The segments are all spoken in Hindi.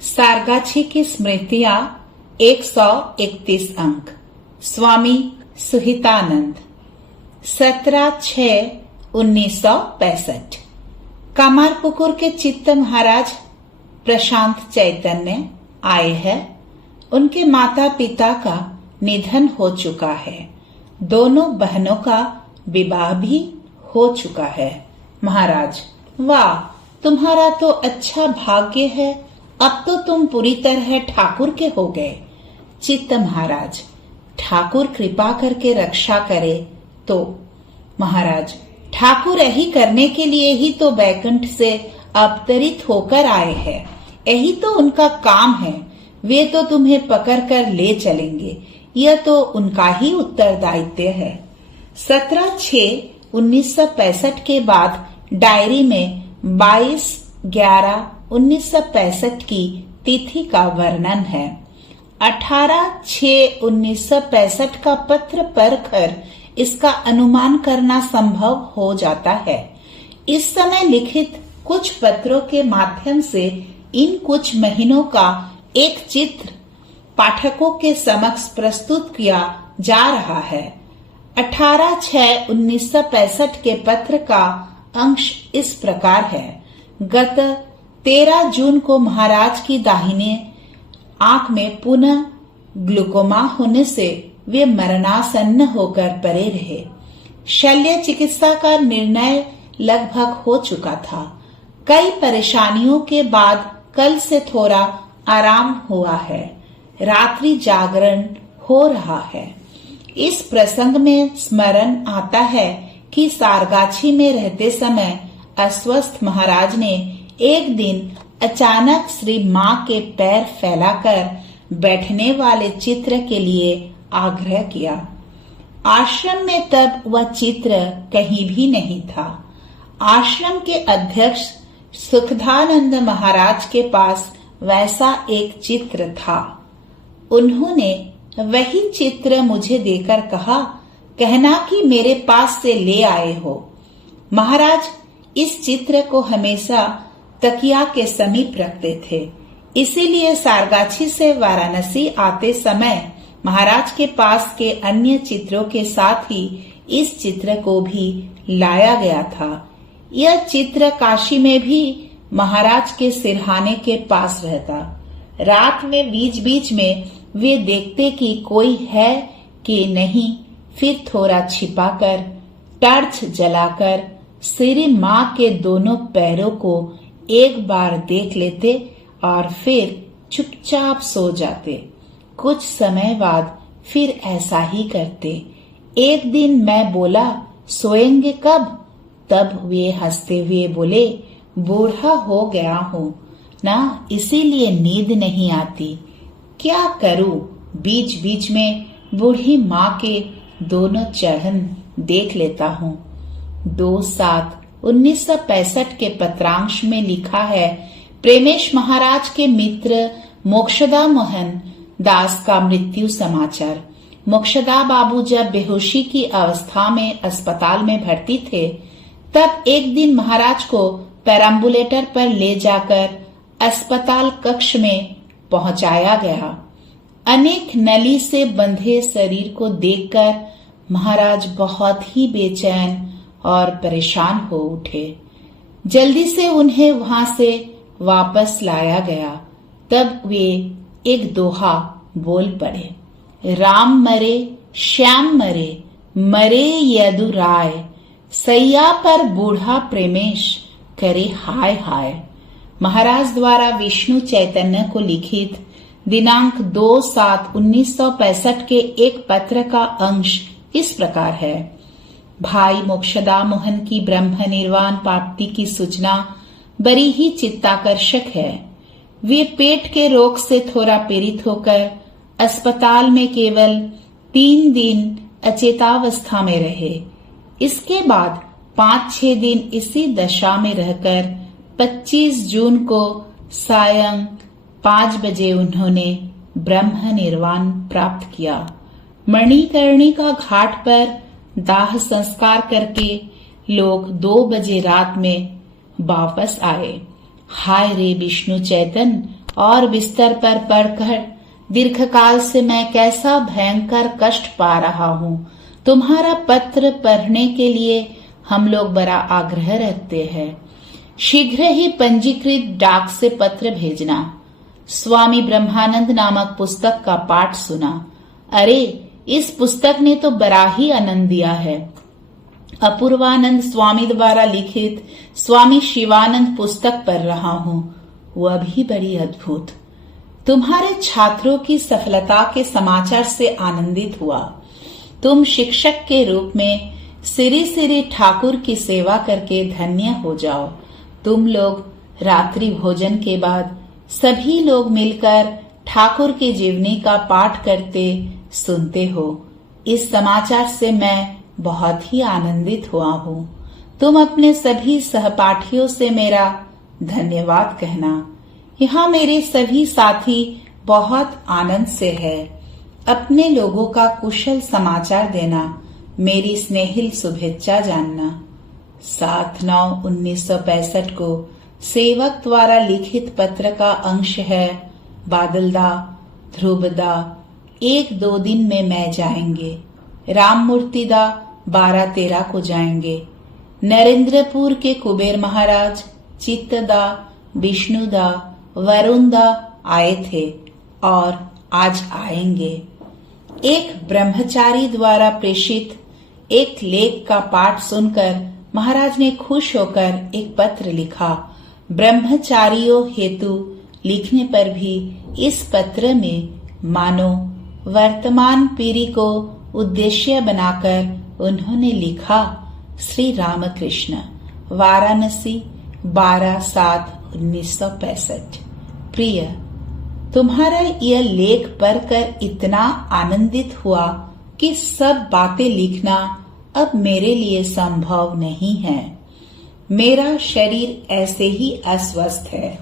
सारगाछी की स्मृतियां 131 अंक। स्वामी सुहितानंद 17/6/1965। कामारपुकुर के चित्त महाराज प्रशांत चैतन्य आए हैं। उनके माता पिता का निधन हो चुका है। दोनों बहनों का विवाह भी हो चुका है। महाराज, वाह, तुम्हारा तो अच्छा भाग्य है। अब तो तुम पूरी तरह ठाकुर के हो गए। चित्त महाराज, ठाकुर कृपा करके रक्षा करे तो। महाराज, ठाकुर यही करने के लिए ही तो बैकुंठ से अवतरित होकर आए हैं। यही तो उनका काम है। वे तो तुम्हें पकड़ कर ले चलेंगे। यह तो उनका ही उत्तरदायित्व है। 17/6/1965 के बाद डायरी में 22/11/1965 की तिथि का वर्णन है। 18/6/1965 का पत्र पढ़कर इसका अनुमान करना संभव हो जाता है। इस समय लिखित कुछ पत्रों के माध्यम से इन कुछ महीनों का एक चित्र पाठकों के समक्ष प्रस्तुत किया जा रहा है। 18/6/1965 के पत्र का अंश इस प्रकार है। गत 13 जून को महाराज की दाहिने आंख में पुनः ग्लूकोमा होने से वे मरणासन्न होकर पड़े रहे। शल्य चिकित्सा का निर्णय लगभग हो चुका था। कई परेशानियों के बाद कल से थोड़ा आराम हुआ है। रात्रि जागरण हो रहा है। इस प्रसंग में स्मरण आता है कि सारगाछी में रहते समय अस्वस्थ महाराज ने एक दिन अचानक श्री मां के पैर फैलाकर बैठने वाले चित्र के लिए आग्रह किया। आश्रम में तब वह चित्र कहीं भी नहीं था। आश्रम के अध्यक्ष सुखदानंद महाराज के पास वैसा एक चित्र था। उन्होंने वही चित्र मुझे देकर कहना कि मेरे पास से ले आए हो। महाराज इस चित्र को हमेशा तकिया के समीप रखते थे। इसीलिए सारगाछी से वाराणसी आते समय महाराज के पास के अन्य चित्रों के साथ ही इस चित्र को भी लाया गया था। यह चित्र काशी में भी महाराज के सिरहाने के पास रहता। रात में बीच बीच में वे देखते कि कोई है कि नहीं, फिर थोड़ा छिपाकर टॉर्च जलाकर श्री मां के दोनों पैरों को एक बार देख लेते और फिर चुपचाप सो जाते। कुछ समय बाद फिर ऐसा ही करते। एक दिन मैं बोला, सोएंगे कब? तब वे हंसते हुए बोले, बूढ़ा हो गया हूँ ना, इसीलिए नींद नहीं आती। क्या करूं? बीच बीच में बूढ़ी माँ के दोनों चढ़न देख लेता हूँ। 2/7/1965 के पत्रांश में लिखा है, प्रेमेश महाराज के मित्र मोक्षदा मोहन दास का मृत्यु समाचार। मोक्षदा बाबू जब बेहोशी की अवस्था में अस्पताल में भर्ती थे, तब एक दिन महाराज को पेराम्बुलेटर पर ले जाकर अस्पताल कक्ष में पहुंचाया गया। अनेक नली से बंधे शरीर को देखकर महाराज बहुत ही बेचैन और परेशान हो उठे। जल्दी से उन्हें वहां से वापस लाया गया। तब वे एक दोहा बोल पड़े, राम मरे श्याम मरे, मरे यदुराय, सैया पर बूढ़ा प्रेमेश करे हाय हाय। महाराज द्वारा विष्णु चैतन्य को लिखित दिनांक 2/7/1965 के एक पत्र का अंश इस प्रकार है। भाई मोक्षदा मोहन की ब्रह्म निर्वाण प्राप्ति की सूचना बड़ी ही चित्ताकर्षक है। वे पेट के रोग से थोड़ा पीड़ित होकर अस्पताल में केवल 3 दिन अचेतावस्था में रहे। इसके बाद 5-6 दिन इसी दशा में रहकर 25 जून को सायं 5 बजे उन्होंने ब्रह्म निर्वाण प्राप्त किया। मणिकर्णिका घाट पर दाह संस्कार करके लोग 2 बजे रात में वापस आए। हाय रे विष्णु चैतन्य और बिस्तर पर पड़कर दीर्घकाल से मैं कैसा भयंकर कष्ट पा रहा हूँ। तुम्हारा पत्र पढ़ने के लिए हम लोग बड़ा आग्रह रखते हैं। शीघ्र ही पंजीकृत डाक से पत्र भेजना। स्वामी ब्रह्मानंद नामक पुस्तक का पाठ सुना। अरे, इस पुस्तक ने तो बड़ा ही आनंद दिया है। अपूर्वानंद स्वामी द्वारा लिखित स्वामी शिवानंद पुस्तक पढ़ रहा हूँ, वह भी बड़ी अद्भुत। तुम्हारे छात्रों की सफलता के समाचार से आनंदित हुआ। तुम शिक्षक के रूप में श्री श्री ठाकुर की सेवा करके धन्य हो जाओ। तुम लोग रात्रि भोजन के बाद सभी लोग मिलकर ठाकुर की जीवनी का पाठ करते सुनते हो। इस समाचार से मैं बहुत ही आनंदित हुआ हूँ। तुम अपने सभी सहपाठियों से मेरा धन्यवाद कहना। यहाँ मेरे सभी साथी बहुत आनंद से है। अपने लोगों का कुशल समाचार देना, मेरी स्नेहिल शुभेच्छा जानना। 7/9/1965 को सेवक द्वारा लिखित पत्र का अंश है। बादलदा, ध्रुवदा 1-2 दिन में मैं जाएंगे। राममूर्तिदा 12-13 को जाएंगे। नरेंद्रपुर के कुबेर महाराज, चित्तदा, विष्णुदा, वरुणदा आए थे और आज आएंगे। एक ब्रह्मचारी द्वारा प्रेषित एक लेख का पाठ सुनकर महाराज ने खुश होकर एक पत्र लिखा। ब्रह्मचारियों हेतु लिखने पर भी इस पत्र में मानो वर्तमान पीढ़ी को उद्देश्य बनाकर उन्होंने लिखा। श्री रामकृष्ण, वाराणसी, 12/7/1965। प्रिय, तुम्हारा यह लेख पढ़कर इतना आनंदित हुआ कि सब बातें लिखना अब मेरे लिए संभव नहीं है। मेरा शरीर ऐसे ही अस्वस्थ है।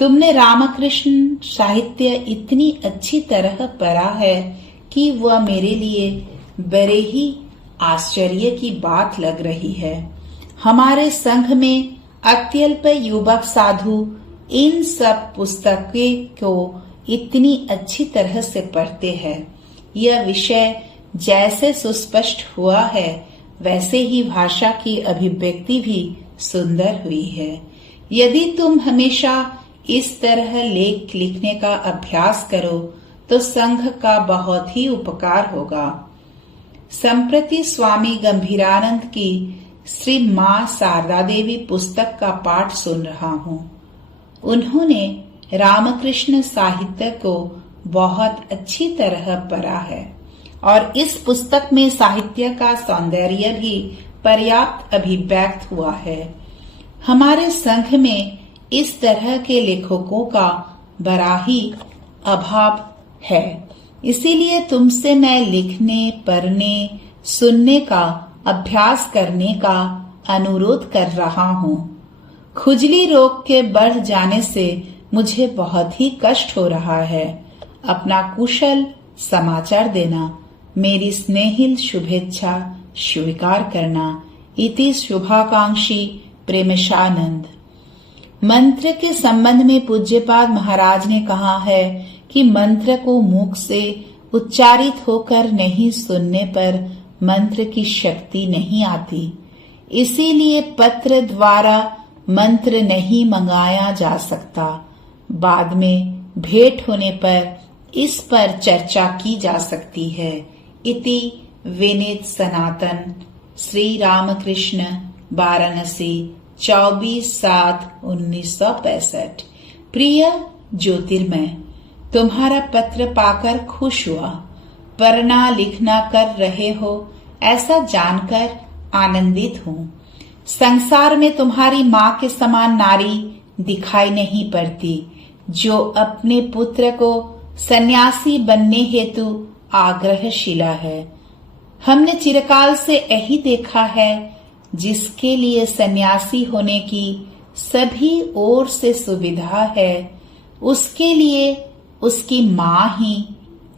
तुमने रामकृष्ण साहित्य इतनी अच्छी तरह पढ़ा है कि वह मेरे लिए बड़े ही आश्चर्य की बात लग रही है। हमारे संघ में अत्यल्प युवक साधु इन सब पुस्तकें को इतनी अच्छी तरह से पढ़ते हैं। यह विषय जैसे सुस्पष्ट हुआ है, वैसे ही भाषा की अभिव्यक्ति भी सुंदर हुई है। यदि तुम हमेशा इस तरह लेख लिखने का अभ्यास करो तो संघ का बहुत ही उपकार होगा। संप्रति स्वामी गंभीरानंद की श्री माँ शारदा देवी पुस्तक का पाठ सुन रहा हूँ। उन्होंने रामकृष्ण साहित्य को बहुत अच्छी तरह पढ़ा है और इस पुस्तक में साहित्य का सौंदर्य भी पर्याप्त अभिव्यक्त हुआ है। हमारे संघ में इस तरह के लेखकों का बड़ा ही अभाव है। इसीलिए तुमसे मैं लिखने, पढ़ने, सुनने का अभ्यास करने का अनुरोध कर रहा हूँ। खुजली रोग के बढ़ जाने से मुझे बहुत ही कष्ट हो रहा है। अपना कुशल समाचार देना, मेरी स्नेहिल शुभेच्छा स्वीकार करना। इति शुभाकांक्षी प्रेमशानंद। मंत्र के संबंध में पूज्यपाद महाराज ने कहा है कि मंत्र को मुख से उच्चारित होकर नहीं सुनने पर मंत्र की शक्ति नहीं आती। इसीलिए पत्र द्वारा मंत्र नहीं मंगाया जा सकता। बाद में भेंट होने पर इस पर चर्चा की जा सकती है। इति विनीत सनातन। श्री रामकृष्ण, वाराणसी, 24/7/1965। प्रिय ज्योतिर्मय, तुम्हारा पत्र पाकर खुश हुआ। पढ़ना लिखना कर रहे हो ऐसा जानकर आनंदित हूँ। संसार में तुम्हारी माँ के समान नारी दिखाई नहीं पड़ती जो अपने पुत्र को सन्यासी बनने हेतु आग्रहशीला है। हमने चिरकाल से यही देखा है, जिसके लिए सन्यासी होने की सभी ओर से सुविधा है, उसके लिए उसकी माँ ही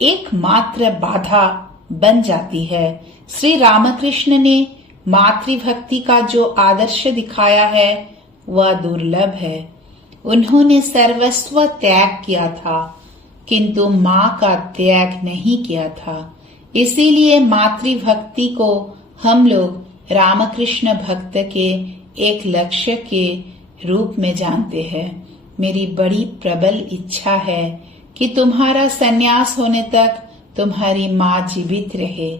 एकमात्र बाधा बन जाती है। श्री रामकृष्ण ने मातृभक्ति का जो आदर्श दिखाया है वह दुर्लभ है। उन्होंने सर्वस्व त्याग किया था, किंतु माँ का त्याग नहीं किया था। इसीलिए मातृभक्ति को हम लोग रामकृष्ण भक्त के एक लक्ष्य के रूप में जानते हैं। मेरी बड़ी प्रबल इच्छा है कि तुम्हारा संन्यास होने तक तुम्हारी माँ जीवित रहे।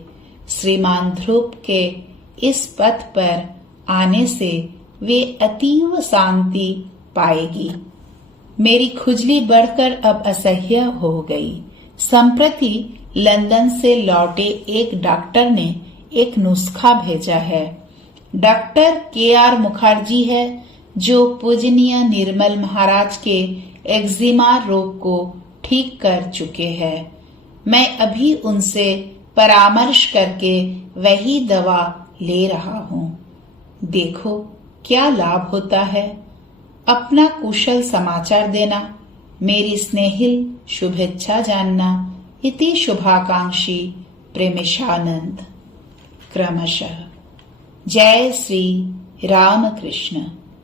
श्रीमान ध्रुव के इस पथ पर आने से वे अतीव शांति पाएगी। मेरी खुजली बढ़कर अब असह्य हो गई। संप्रति लंदन से लौटे एक डॉक्टर ने एक नुस्खा भेजा है। डॉक्टर KR मुखर्जी है, जो पूजनीय निर्मल महाराज के एक्जिमा रोग को ठीक कर चुके हैं। मैं अभी उनसे परामर्श करके वही दवा ले रहा हूँ। देखो क्या लाभ होता है। अपना कुशल समाचार देना, मेरी स्नेहिल शुभेच्छा जानना। इति शुभाकांक्षी प्रेमेशानंद। क्रमशः। जय श्री रामकृष्ण।